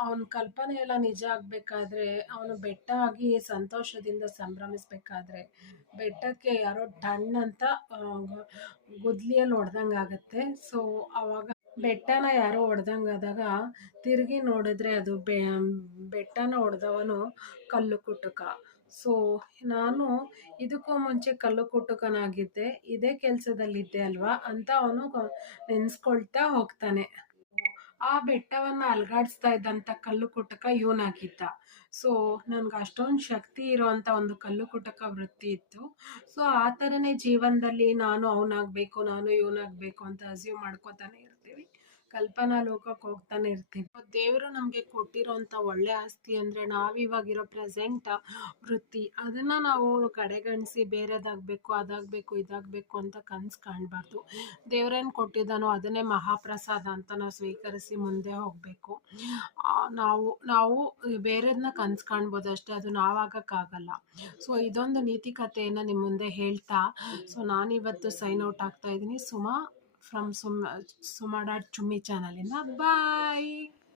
ಅವನ ಕಲ್ಪನೆ ಎಲ್ಲ ನಿಜ ಆಗಬೇಕಾದ್ರೆ, ಅವನು ಬೆಟ್ಟ ಆಗಿ ಸಂತೋಷದಿಂದ ಸಂಭ್ರಮಿಸ್ಬೇಕಾದ್ರೆ, ಬೆಟ್ಟಕ್ಕೆ ಯಾರೋ ಟಣ್ ಅಂತ ಗುದ್ಲಿಯಲ್ಲಿ ಹೊಡ್ದಂಗೆ ಆಗುತ್ತೆ. ಸೊ ಅವಾಗ ಬೆಟ್ಟನ ಯಾರೋ ಹೊಡ್ದಂಗಾದಾಗ ತಿರುಗಿ ನೋಡಿದ್ರೆ ಅದು ಬೆಟ್ಟನ ಹೊಡೆದವನು ಕಲ್ಲು ಕುಟುಕ. ಸೊ ನಾನು ಇದಕ್ಕೂ ಮುಂಚೆ ಕಲ್ಲು ಕುಟುಕನಾಗಿದ್ದೆ, ಇದೇ ಕೆಲಸದಲ್ಲಿದ್ದೆ ಅಲ್ವಾ ಅಂತ ಅವನು ನೆನೆಸ್ಕೊಳ್ತಾ ಹೋಗ್ತಾನೆ. ಆ ಬೆಟ್ಟವನ್ನು ಅಲ್ಗಾಡಿಸ್ತಾ ಇದ್ದಂಥ ಕಲ್ಲು ಕುಟುಕ ಇವನಾಗಿದ್ದ. ಸೊ ನನ್ಗೆ ಅಷ್ಟೊಂದು ಶಕ್ತಿ ಇರೋವಂಥ ಒಂದು ಕಲ್ಲು ಕುಟುಕ ವೃತ್ತಿ ಇತ್ತು. ಸೊ ಆ ಥರನೇ ಜೀವನದಲ್ಲಿ ನಾನು ಅವನಾಗಬೇಕು, ನಾನು ಇವನಾಗಬೇಕು ಅಂತ ಅಸ್ಯೂಮ್ ಮಾಡ್ಕೋತಾನೆ ಇರ್ತೀವಿ, ಕಲ್ಪನಾ ಲೋಕಕ್ಕೆ ಹೋಗ್ತಾನೆ ಇರ್ತೀವಿ. ದೇವರು ನಮಗೆ ಕೊಟ್ಟಿರೋಂಥ ಒಳ್ಳೆ ಆಸ್ತಿ ಅಂದರೆ ನಾವಿವಾಗಿರೋ ಪ್ರೆಸೆಂಟ್ ವೃತ್ತಿ, ಅದನ್ನು ನಾವು ಕಡೆಗಣಿಸಿ ಬೇರೆದಾಗಬೇಕು, ಅದಾಗಬೇಕು, ಇದಾಗಬೇಕು ಅಂತ ಕನಸು ಕಾಣಬಾರ್ದು. ದೇವರೇನು ಕೊಟ್ಟಿದ್ದಾನೋ ಅದನ್ನೇ ಮಹಾಪ್ರಸಾದ ಅಂತ ನಾವು ಸ್ವೀಕರಿಸಿ ಮುಂದೆ ಹೋಗಬೇಕು. ನಾವು ನಾವು ಬೇರೆದನ್ನ ಕನಸು ಕಾಣ್ಬೋದು ಅಷ್ಟೇ, ಅದು ನಾವಾಗಕ್ಕಾಗಲ್ಲ. ಸೊ ಇದೊಂದು ನೀತಿ ಕಥೆಯನ್ನು ನಿಮ್ಮ ಮುಂದೆ ಹೇಳ್ತಾ, ಸೊ ನಾನಿವತ್ತು ಸೈನ್ ಔಟ್ ಆಗ್ತಾ ಇದ್ದೀನಿ. ಸುಮಾ ಫ್ರಮ್ ಸುಮಾ ಡಾಟ್ ಚುಮ್ಮಿ ಚಾನಲಿಂದ. ಬಾಯ್.